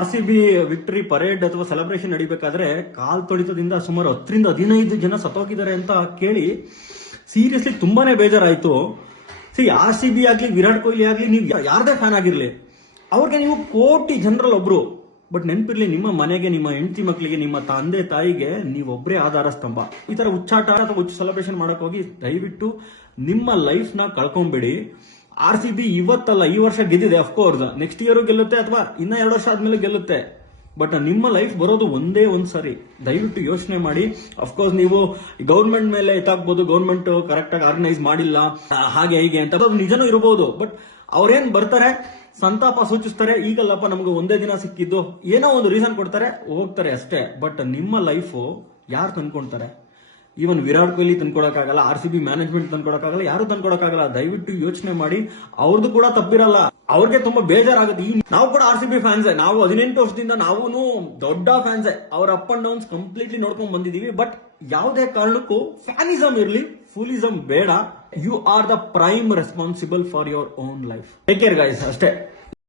RCB victory parade ಅಥವಾ celebration ನಡಿಬೇಕಾದ್ರೆ ಕಾಲ್ ತೊಳಿತದಿಂದ ಸುಮಾರು 10 ರಿಂದ 15 ಜನ ಸತ್ತೋಗಿದ್ದಾರೆ ಅಂತ ಕೇಳಿ ಸೀರಿಯಸ್ಲಿ ತುಂಬಾನೇ ಬೇಜಾರಾಯ್ತು. RCB ಆಗ್ಲಿ ವಿರಾಟ್ ಕೊಹ್ಲಿ ಆಗ್ಲಿ, ನೀವು ಯಾರದೇ ಫ್ಯಾನ್ ಆಗಿರ್ಲಿ, ಅವ್ರಿಗೆ ನೀವು ಕೋಟಿ ಜನರಲ್ಲಿ ಒಬ್ರು. ಬಟ್ ನೆನಪಿರ್ಲಿ, ನಿಮ್ಮ ಮನೆಗೆ, ನಿಮ್ಮ ಹೆಂಡತಿ ಮಕ್ಕಳಿಗೆ, ನಿಮ್ಮ ತಂದೆ ತಾಯಿಗೆ ನೀವೊಬ್ಬರೇ ಆಧಾರ ಸ್ತಂಭ. ಈ ತರ ಹುಚ್ಚಾಟ ಅಥವಾ ಹುಚ್ಚು ಸೆಲೆಬ್ರೇಷನ್ ಮಾಡಕ್ ಹೋಗಿ ದಯವಿಟ್ಟು ನಿಮ್ಮ ಲೈಫ್ ನ ಕಳ್ಕೊಂಬಿಡಿ. RCB ಇವತ್ತಲ್ಲ, ಈ ವರ್ಷ ಗೆದ್ದಿದೆ, ಅಫ್ಕೋರ್ಸ್ ನೆಕ್ಸ್ಟ್ ಇಯರ್ ಗೆಲ್ಲುತ್ತೆ ಅಥವಾ ಇನ್ನ 2 ವರ್ಷ ಆದ್ಮೇಲೆ ಗೆಲ್ಲುತ್ತೆ. ಬಟ್ ನಿಮ್ಮ ಲೈಫ್ ಬರೋದು ಒಂದೇ ಒಂದ್ ಸರಿ. ದಯವಿಟ್ಟು ಯೋಚನೆ ಮಾಡಿ. ಅಫ್ಕೋರ್ಸ್ ನೀವು ಗೌರ್ಮೆಂಟ್ ಮೇಲೆ ಎತ್ತಾಕ್ಬೋದು, ಗೌರ್ಮೆಂಟ್ ಕರೆಕ್ಟ್ ಆಗಿ ಆರ್ಗನೈಸ್ ಮಾಡಿಲ್ಲ, ಹಾಗೆ ಹೀಗೆ ಅಂತ ನಿಜನೂ ಇರಬಹುದು. ಬಟ್ ಅವ್ರೇನ್ ಬರ್ತಾರೆ, ಸಂತಾಪ ಸೂಚಿಸ್ತಾರೆ, ಈಗಲ್ಲಪ್ಪ ನಮ್ಗೆ ಒಂದೇ ದಿನ ಸಿಕ್ಕಿದ್ದು, ಏನೋ ಒಂದು ರೀಸನ್ ಕೊಡ್ತಾರೆ, ಹೋಗ್ತಾರೆ ಅಷ್ಟೇ. ಬಟ್ ನಿಮ್ಮ ಲೈಫು ಯಾರು ತಂದ್ಕೊಳ್ತಾರೆ? ಈವನ್ ವಿರಾಟ್ ಕೊಹ್ಲಿ ತಂದ್ಕೊಡಕ್ಕಾಗಲ್ಲ, RCB ಮ್ಯಾನೇಜ್ಮೆಂಟ್ ತಂದ್ಕೊಡಕ್ಕಾಗಲ್ಲ, ಯಾರು ತಂದ್ಕೊಡಕ್ಕಾಗಲ್ಲ. ದಯವಿಟ್ಟು ಯೋಚನೆ ಮಾಡಿ. ಅವ್ರದ್ದು ಕೂಡ ತಪ್ಪಿರಲ್ಲ, ಅವ್ರಿಗೆ ತುಂಬಾ ಬೇಜಾರಾಗುತ್ತೆ. ನಾವು ಕೂಡ RCB ಫ್ಯಾನ್ಸ್, ನಾವು 18 ವರ್ಷದಿಂದ ನಾವು ದೊಡ್ಡ ಫ್ಯಾನ್ಸ್. ಅವ್ರ ಅಪ್ ಅಂಡ್ ಡೌನ್ಸ್ ಕಂಪ್ಲೀಟ್ಲಿ ನೋಡ್ಕೊಂಡ್ ಬಂದಿದೀವಿ. ಬಟ್ ಯಾವುದೇ ಕಾರಣಕ್ಕೂ ಫ್ಯಾನಿಸಮ್ ಇರ್ಲಿ, ಫುಲಿಸಮ್ ಬೇಡ. You are the prime responsible for your own life. Take care guys, ಅಷ್ಟೇ.